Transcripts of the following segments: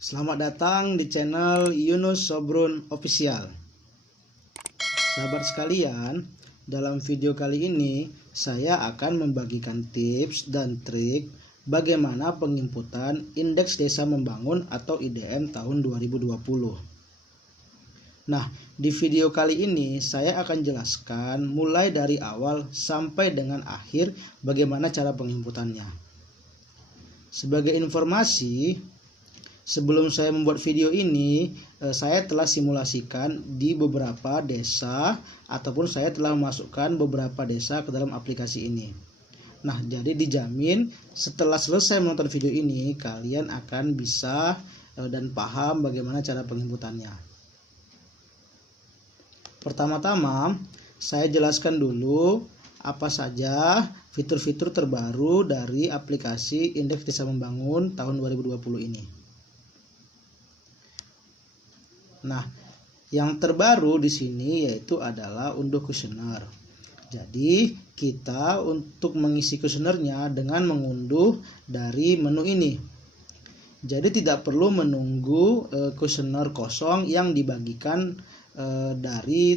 Selamat datang di channel Yunus Sobrun Official. Sahabat sekalian, dalam video kali ini saya akan membagikan tips dan trik bagaimana penginputan Indeks Desa Membangun atau IDM tahun 2020. Nah, di video kali ini saya akan jelaskan mulai dari awal sampai dengan akhir bagaimana cara penginputannya. Sebagai informasi, sebelum saya membuat video ini, saya telah simulasikan di beberapa desa ataupun saya telah memasukkan beberapa desa ke dalam aplikasi ini. Nah, jadi dijamin setelah selesai menonton video ini, kalian akan bisa dan paham bagaimana cara penginputannya. Pertama-tama, saya jelaskan dulu apa saja fitur-fitur terbaru dari aplikasi Indeks Desa Membangun tahun 2020 ini. Nah, yang terbaru di sini yaitu adalah unduh kuesioner. Jadi, kita untuk mengisi kuesionernya dengan mengunduh dari menu ini. Jadi tidak perlu menunggu kuesioner kosong yang dibagikan dari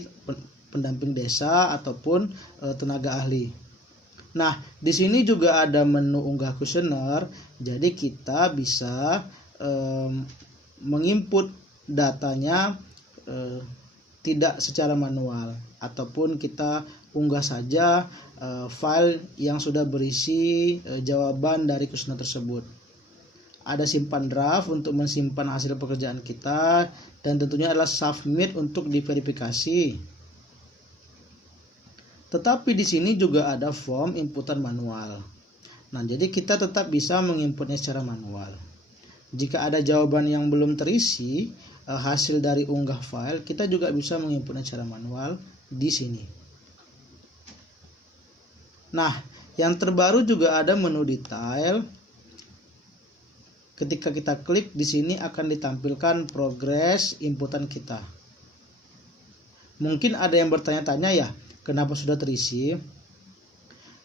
pendamping desa ataupun tenaga ahli. Nah, di sini juga ada menu unggah kuesioner. Jadi kita bisa menginput datanya tidak secara manual ataupun kita unggah saja file yang sudah berisi jawaban dari kuesioner tersebut. Ada simpan draft untuk mensimpan hasil pekerjaan kita dan tentunya adalah submit untuk diverifikasi. Tetapi di sini juga ada form inputan manual. Nah, jadi kita tetap bisa menginputnya secara manual. Jika ada jawaban yang belum terisi, hasil dari unggah file, kita juga bisa menginputnya secara manual di sini. Nah, yang terbaru juga ada menu detail. Ketika kita klik di sini akan ditampilkan progres inputan kita. Mungkin ada yang bertanya-tanya ya, kenapa sudah terisi?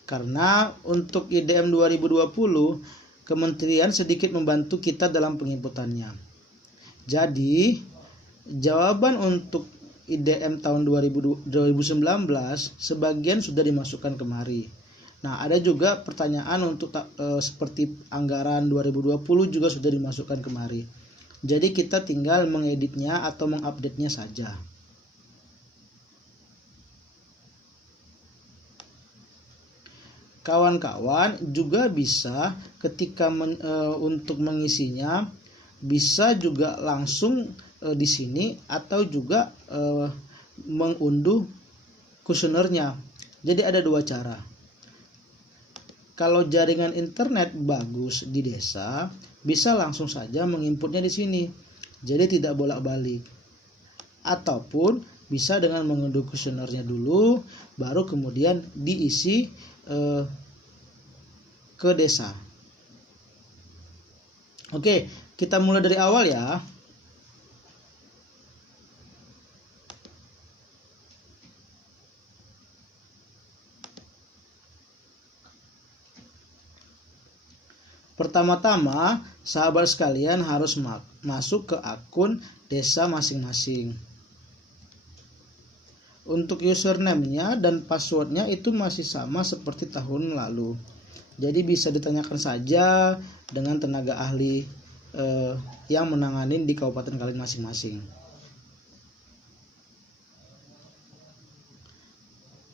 Karena untuk IDM 2020, Kementerian sedikit membantu kita dalam penginputannya. Jadi, jawaban untuk IDM tahun 2019 sebagian sudah dimasukkan kemari. Nah, ada juga pertanyaan untuk seperti anggaran 2020 juga sudah dimasukkan kemari. Jadi kita tinggal mengeditnya atau mengupdate-nya saja. Kawan-kawan juga bisa ketika untuk mengisinya bisa juga langsung di sini atau juga mengunduh kuesionernya. Jadi ada dua cara. Kalau jaringan internet bagus di desa, bisa langsung saja menginputnya di sini. Jadi tidak bolak-balik. Ataupun bisa dengan mengunduh kuesionernya dulu, baru kemudian diisi ke desa. Oke, kita mulai dari awal ya. Pertama-tama, sahabat sekalian harus masuk ke akun desa masing-masing. Untuk username-nya dan password-nya itu masih sama seperti tahun lalu. Jadi bisa ditanyakan saja dengan tenaga ahli yang menangani di kabupaten kalian masing-masing.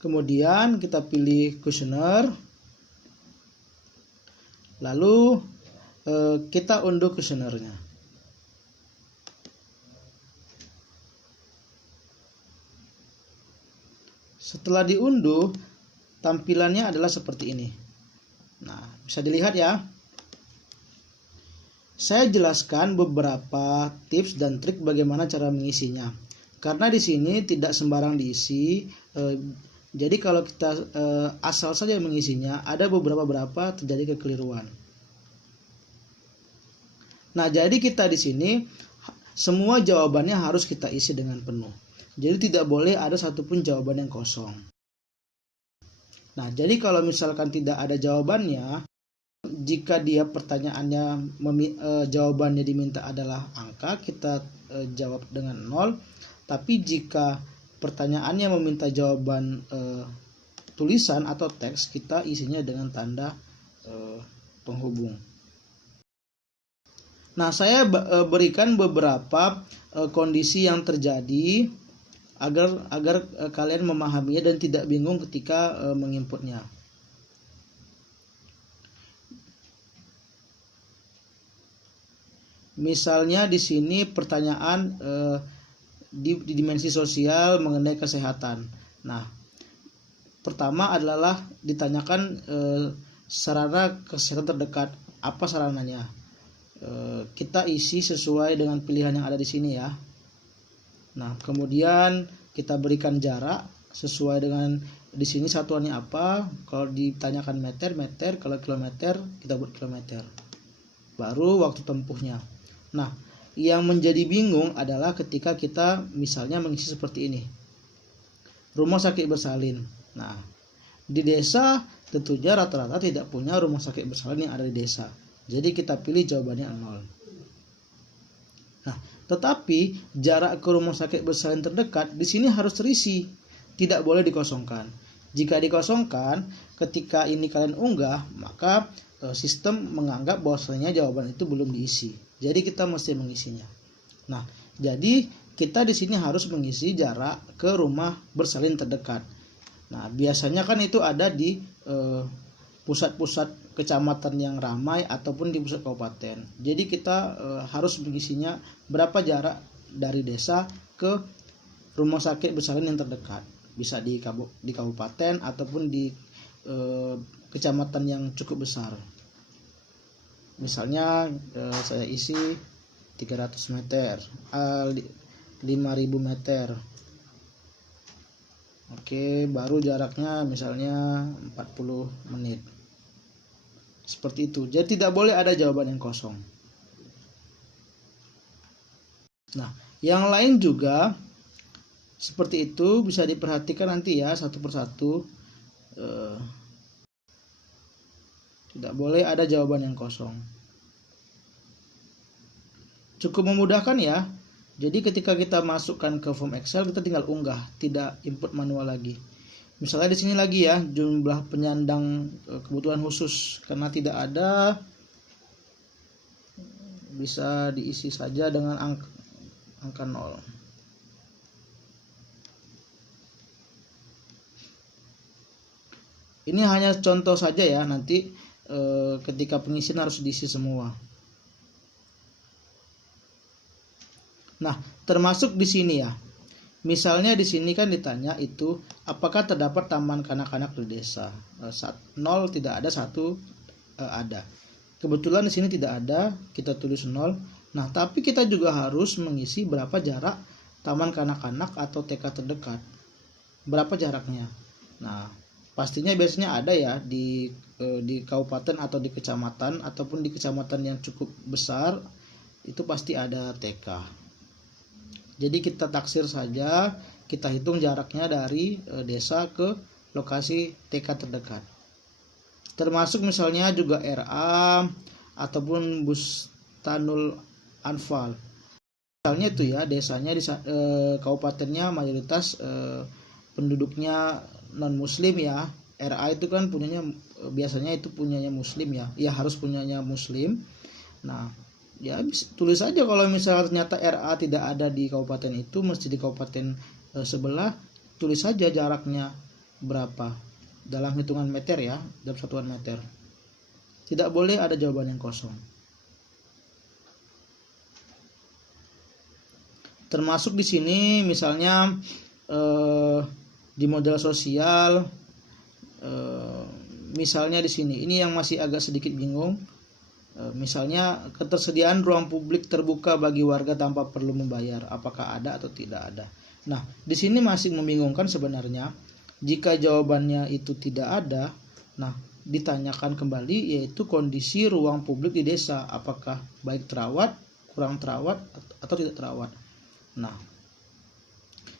Kemudian kita pilih kuesioner. Lalu kita unduh kuesionernya. Setelah diunduh, tampilannya adalah seperti ini. Nah, bisa dilihat ya. Saya jelaskan beberapa tips dan trik bagaimana cara mengisinya. Karena di sini tidak sembarang diisi. Jadi kalau kita asal saja mengisinya, ada beberapa terjadi kekeliruan. Nah, jadi kita di sini semua jawabannya harus kita isi dengan penuh. Jadi tidak boleh ada satupun jawaban yang kosong. Nah, jadi kalau misalkan tidak ada jawabannya, jika dia pertanyaannya jawabannya diminta adalah angka, kita jawab dengan 0. Tapi jika pertanyaannya meminta jawaban tulisan atau teks, kita isinya dengan tanda penghubung. Nah, saya berikan beberapa kondisi yang terjadi agar kalian memahaminya dan tidak bingung ketika menginputnya. Misalnya di sini pertanyaan di dimensi sosial mengenai kesehatan. Nah, pertama adalah ditanyakan sarana kesehatan terdekat. Apa sarananya? Kita isi sesuai dengan pilihan yang ada di sini ya. Nah, kemudian kita berikan jarak sesuai dengan di sini satuannya apa. Kalau ditanyakan meter, meter. Kalau kilometer, kita buat kilometer. Baru waktu tempuhnya. Nah, yang menjadi bingung adalah ketika kita misalnya mengisi seperti ini. Rumah sakit bersalin. Nah, di desa tentunya rata-rata tidak punya rumah sakit bersalin yang ada di desa. Jadi kita pilih jawabannya 0. Nah, tetapi jarak ke rumah sakit bersalin terdekat di sini harus terisi, tidak boleh dikosongkan. Jika dikosongkan, ketika ini kalian unggah, maka sistem menganggap bahwasanya jawaban itu belum diisi. Jadi kita mesti mengisinya. Nah, jadi kita di sini harus mengisi jarak ke rumah bersalin terdekat. Nah, biasanya kan itu ada di pusat-pusat kecamatan yang ramai ataupun di pusat kabupaten. Jadi kita harus mengisinya berapa jarak dari desa ke rumah sakit bersalin yang terdekat. Bisa di kabupaten ataupun di kecamatan yang cukup besar. Misalnya saya isi 300 meter, 5.000 meter. Oke, baru jaraknya misalnya 40 menit. Seperti itu. Jadi tidak boleh ada jawaban yang kosong. Nah, yang lain juga seperti itu bisa diperhatikan nanti ya satu persatu. Tidak boleh ada jawaban yang kosong. Cukup memudahkan ya. Jadi ketika kita masukkan ke form Excel, kita tinggal unggah, tidak input manual lagi. Misalnya di sini lagi ya, jumlah penyandang kebutuhan khusus karena tidak ada, bisa diisi saja dengan angka 0. Ini hanya contoh saja ya, nanti ketika pengisian harus diisi semua. Nah, termasuk di sini ya. Misalnya di sini kan ditanya itu apakah terdapat taman kanak-kanak di desa. 0 tidak ada, 1 ada. Kebetulan di sini tidak ada, kita tulis 0. Nah, tapi kita juga harus mengisi berapa jarak taman kanak-kanak atau TK terdekat. Berapa jaraknya? Nah, pastinya biasanya ada ya di kabupaten atau di kecamatan ataupun di kecamatan yang cukup besar itu pasti ada TK. Jadi kita taksir saja, kita hitung jaraknya dari desa ke lokasi TK terdekat. Termasuk misalnya juga RA ataupun Bustanul Anfal. Misalnya itu ya desanya di kabupatennya mayoritas penduduknya non muslim ya. RA itu kan punyanya biasanya itu punyanya muslim ya. Ya harus punyanya muslim. Nah, ya tulis saja kalau misalnya ternyata RA tidak ada di kabupaten itu, mesti di kabupaten sebelah, tulis saja jaraknya berapa dalam hitungan meter ya, dalam satuan meter. Tidak boleh ada jawaban yang kosong. Termasuk di sini misalnya di model sosial, misalnya di sini ini yang masih agak sedikit bingung. Misalnya ketersediaan ruang publik terbuka bagi warga tanpa perlu membayar, apakah ada atau tidak ada. Nah, di sini masih membingungkan sebenarnya. Jika jawabannya itu tidak ada, nah ditanyakan kembali yaitu kondisi ruang publik di desa, apakah baik terawat, kurang terawat atau tidak terawat. Nah,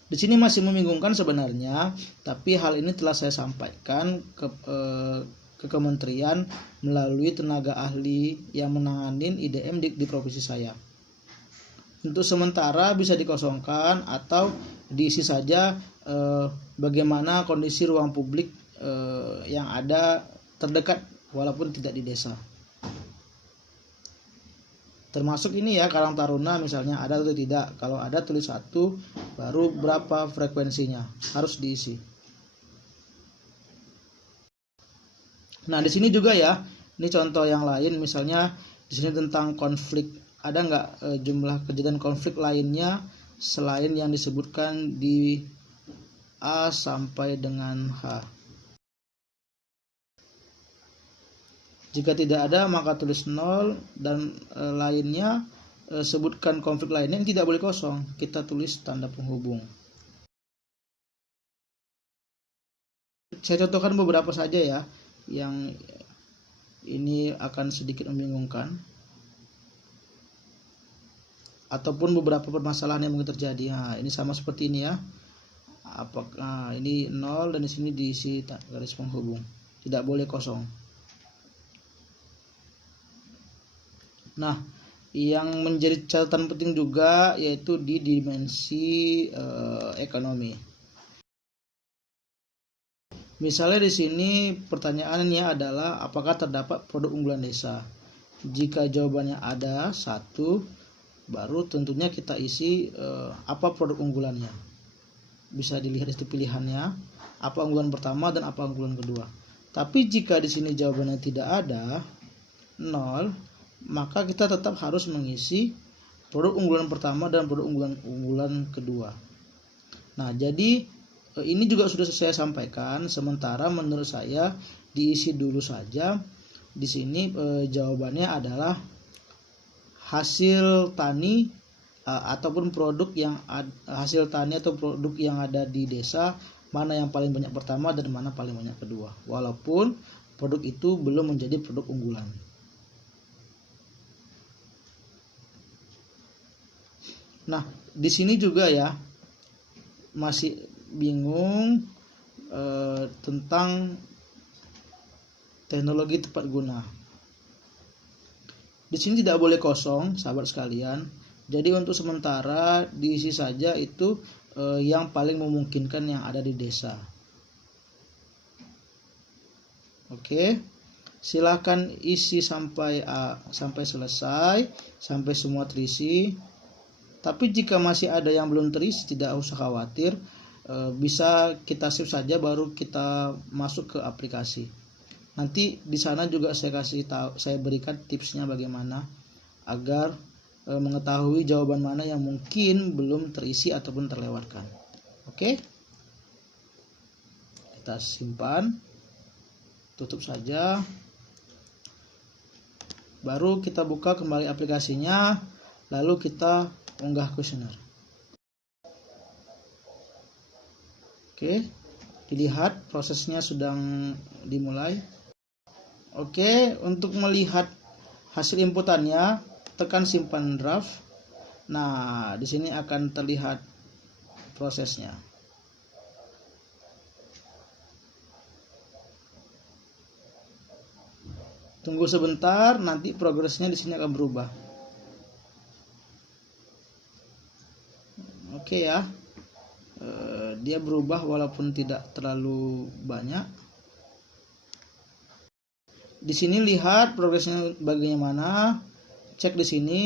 di sini masih membingungkan sebenarnya, tapi hal ini telah saya sampaikan ke ke kementerian melalui tenaga ahli yang menanganin IDM di provinsi saya. Untuk sementara bisa dikosongkan atau diisi saja bagaimana kondisi ruang publik yang ada terdekat walaupun tidak di desa. Termasuk ini ya, Karang Taruna misalnya ada atau tidak. Kalau ada tulis 1, baru berapa frekuensinya harus diisi. Nah, di sini juga ya, ini contoh yang lain, misalnya di sini tentang konflik. Ada nggak jumlah kejadian konflik lainnya selain yang disebutkan di A sampai dengan H? Jika tidak ada, maka tulis 0 dan lainnya sebutkan konflik lainnya yang tidak boleh kosong. Kita tulis tanda penghubung. Saya contohkan beberapa saja ya, yang ini akan sedikit membingungkan, ataupun beberapa permasalahan yang mungkin terjadi. Nah, ini sama seperti ini ya. Apakah ini 0 dan di sini diisi garis penghubung. Tidak boleh kosong. Nah, yang menjadi catatan penting juga yaitu di dimensi ekonomi. Misalnya di sini pertanyaannya adalah apakah terdapat produk unggulan desa? Jika jawabannya ada 1, baru tentunya kita isi apa produk unggulannya. Bisa dilihat di pilihannya, apa unggulan pertama dan apa unggulan kedua. Tapi jika di sini jawabannya tidak ada, 0, maka kita tetap harus mengisi produk unggulan pertama dan produk unggulan kedua. Nah, jadi ini juga sudah saya sampaikan. Sementara menurut saya diisi dulu saja. Di sini jawabannya adalah hasil tani ataupun produk yang hasil tani atau produk yang ada di desa, mana yang paling banyak pertama dan mana paling banyak kedua. Walaupun produk itu belum menjadi produk unggulan. Nah, di sini juga ya masih bingung tentang teknologi tepat guna. Di sini tidak boleh kosong, sahabat sekalian. Jadi untuk sementara diisi saja itu yang paling memungkinkan yang ada di desa. Oke. Silakan isi sampai selesai, sampai semua terisi. Tapi jika masih ada yang belum terisi, tidak usah khawatir, bisa kita save saja baru kita masuk ke aplikasi. Nanti di sana juga saya berikan tipsnya bagaimana agar mengetahui jawaban mana yang mungkin belum terisi ataupun terlewatkan. Oke? Kita simpan, tutup saja. Baru kita buka kembali aplikasinya, lalu kita unggah kuesioner. Oke, dilihat prosesnya sedang dimulai. Oke, untuk melihat hasil inputannya, tekan simpan draft. Nah, di sini akan terlihat prosesnya. Tunggu sebentar, nanti progresnya di sini akan berubah. Oke ya, dia berubah walaupun tidak terlalu banyak. Di sini lihat progresnya bagaimana, cek di sini.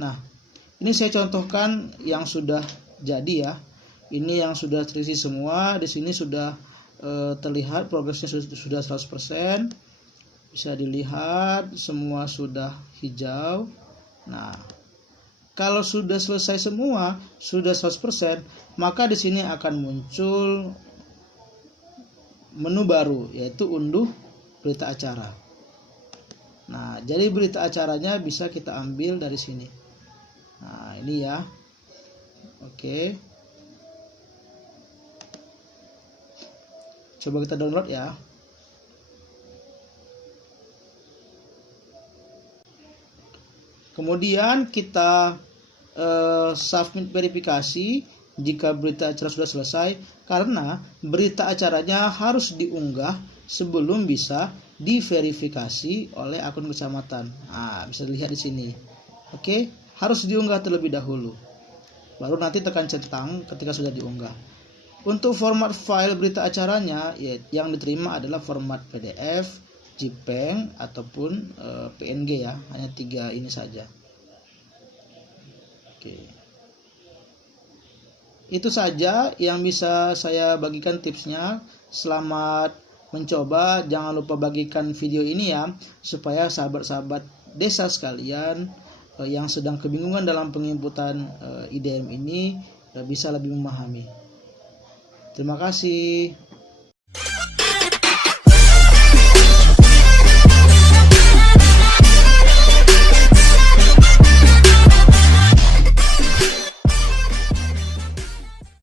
Nah, ini saya contohkan yang sudah jadi ya. Ini yang sudah terisi semua. Di sini sudah terlihat progresnya sudah 100%. Bisa dilihat semua sudah hijau. Nah, kalau sudah selesai semua, sudah 100%, maka di sini akan muncul menu baru, yaitu unduh berita acara. Nah, jadi berita acaranya bisa kita ambil dari sini. Nah, ini ya. Oke. Coba kita download ya. Kemudian kita submit verifikasi. Jika berita acara sudah selesai, karena berita acaranya harus diunggah sebelum bisa diverifikasi oleh akun kecamatan. Nah, bisa dilihat di sini. Oke, harus diunggah terlebih dahulu. Baru nanti tekan centang ketika sudah diunggah. Untuk format file berita acaranya yang diterima adalah format PDF, JPEG ataupun PNG ya, hanya 3 ini saja. Oke. Itu saja yang bisa saya bagikan tipsnya. Selamat mencoba, jangan lupa bagikan video ini ya, supaya sahabat-sahabat desa sekalian yang sedang kebingungan dalam penginputan IDM ini bisa lebih memahami. Terima kasih.